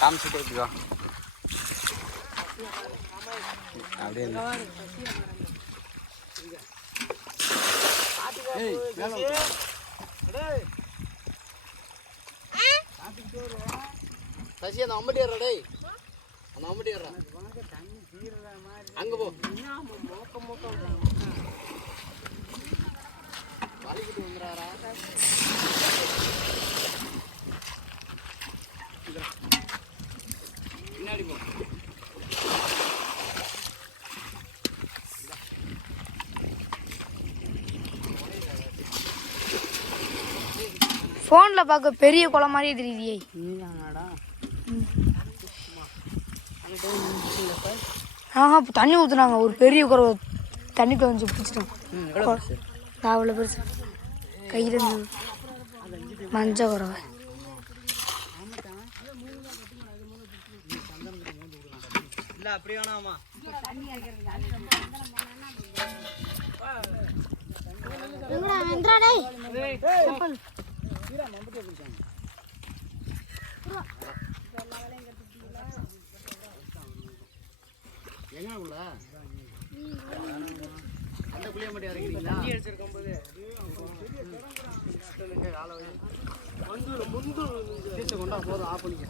காமிச்சிட்டே இப்படி வா. அப்படியே சசி அந்த அம்பட்டி ஏறா டேய், அந்த அம்பட்டி ஏறா அங்க போ. வலிக்கிட்டு வந்துறாரா பின்னாடி போ. ஃபோன்ல பார்க்க பெரிய குளம் மாதிரியே தெரியுதியே. ஆஹா இப்போ தண்ணி ஊற்றுனாங்க, ஒரு பெரிய குறவை தண்ணி கொஞ்சம் பிடிச்சிட்டோம். அவ்வளோ பெருசு கையில் மஞ்சள் குறவை. இல்லை அப்படி வேணாமா எங்கக்குள்ள அந்த புளிய மாட்டி இறக்கிறீங்களா? தண்ணி அடிச்சிருக்கும் போது முந்து கொண்டா போதும், ஆஃப் பண்ணிக்க.